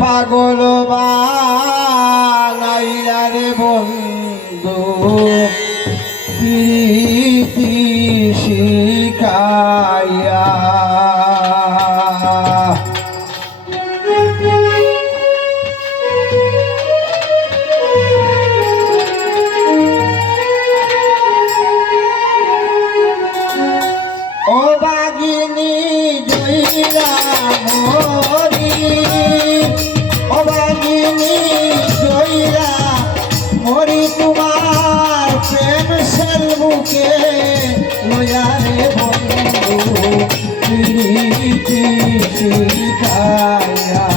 পাগল বানাইলা রে বন্ধু প্রীতি শিখাইয়া ও বাগিনী জয়রা মরি ও বাগিনী জয়রা মরি তোমার প্রেম সেলবুকে লয়া রে বন্ধু প্রীতি শিখাইয়া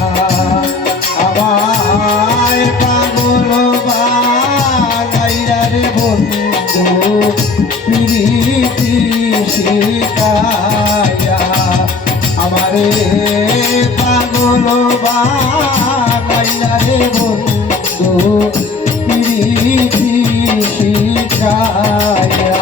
আমায় পাগল বানাইলা রে বন্ধু প্রীতি শিখাইয়া আমারে পাগল বানাইলা রে বন্ধু প্রীতি শিখাইয়া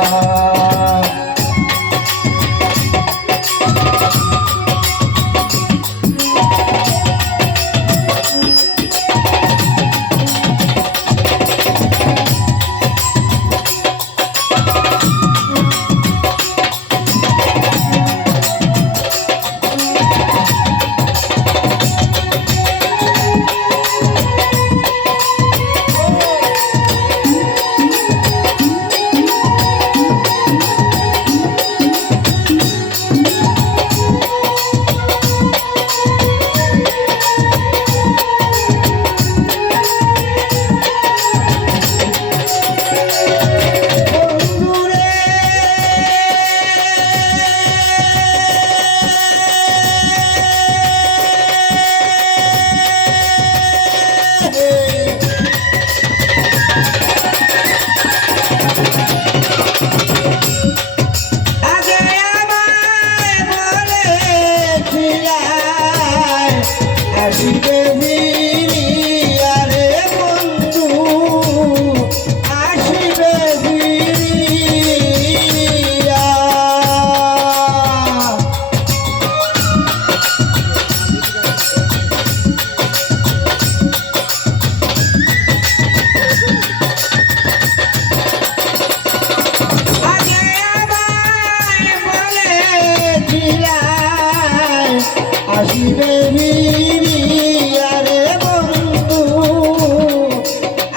আসিবে ফিরিয়া রে বন্ধু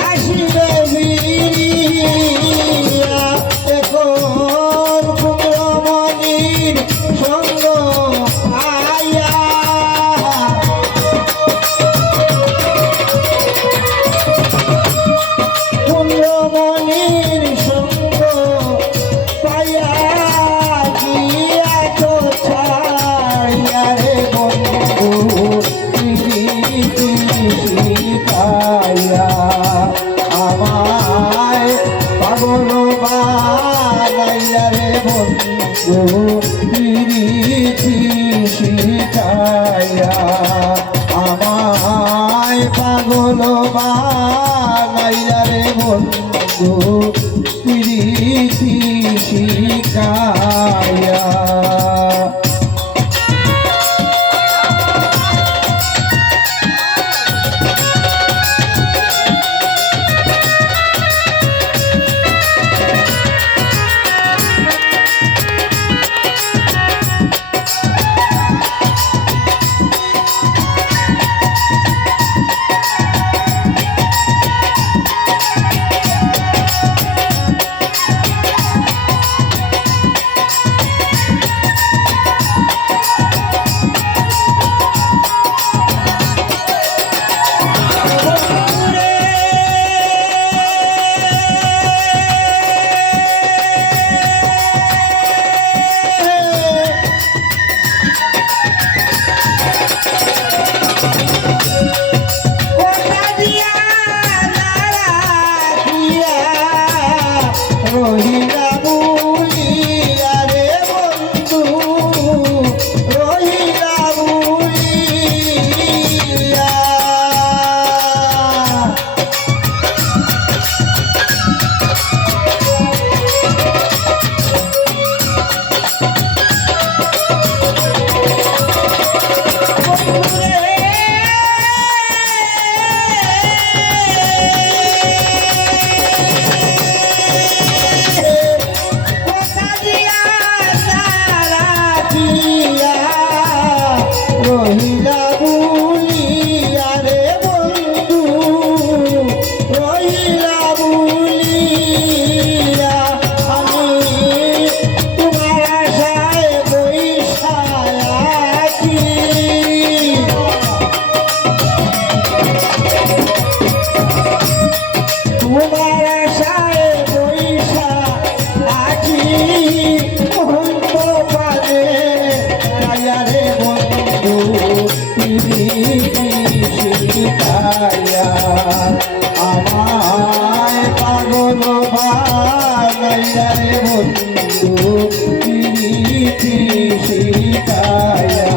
আসিবে ফিরিয়া এখন কুমড়মণির সঙ্গ পাইয়া কুমড়মণির সঙ্গ পাইয়া গিয়া তো ছাড়িয়া রে শিখাইয়া আমায় পাগল বানাইলা রে বন্ধু প্রীতি শিখাইয়া আমায় পাগল বানাইলা রে বন্ধু প্রীতি শিখাইয়া শিখাইয়া আমায় পাগল বানাইয়া রে বন্ধু প্রীতি শিখাইয়া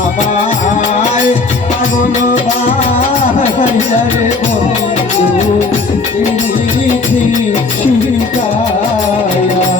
আমায় পাগল বানাইয়া রে বন্ধু প্রীতি শিখাইয়া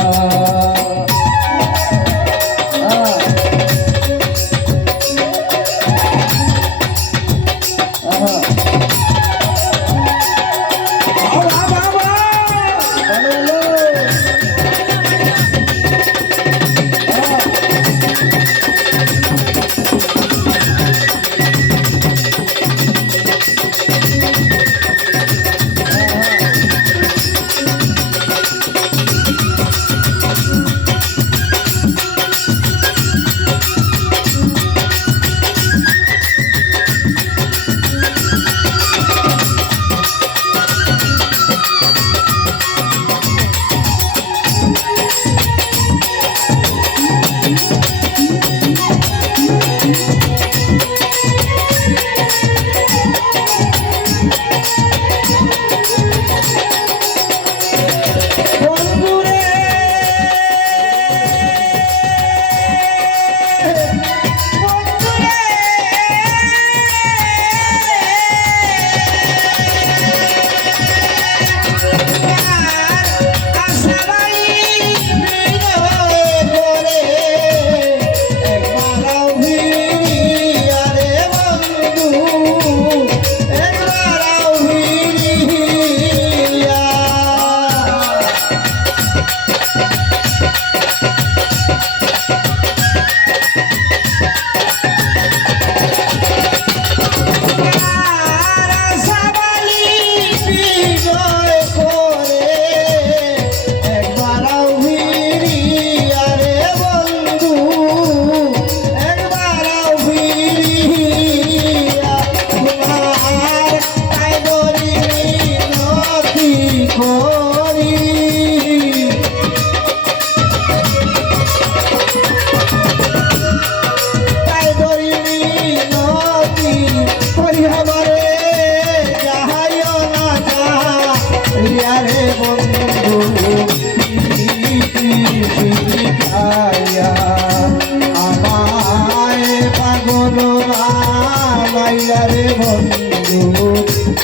রে বন্ধু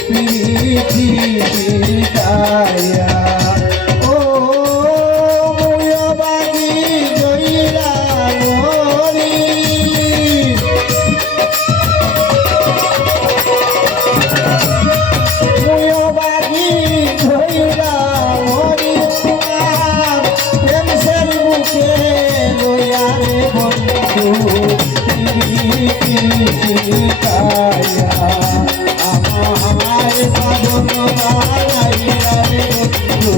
প্রীতি শিখাইয়া ও মুয়বাগি জইলা মরি মুয়বাগি জইলা মরি তোমার প্রেমের বুকে লইয়া রে বন্ধু প্রীতি শিখাইয়া আমায় পাগল বানাইয়া রে বন্ধু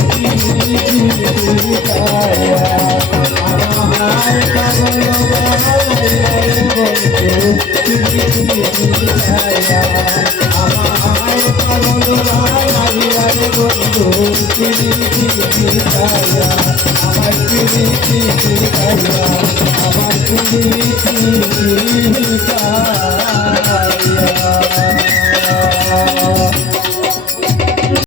প্রীতি শিখাইয়া আমায় পাগল বানাইয়া রে বন্ধু প্রীতি শিখাইয়া আমায় পাগল বানাইয়া রে বন্ধু প্রীতি শিখাইয়া আমায় প্রীতি শিখাইয়া আমায় প্রীতি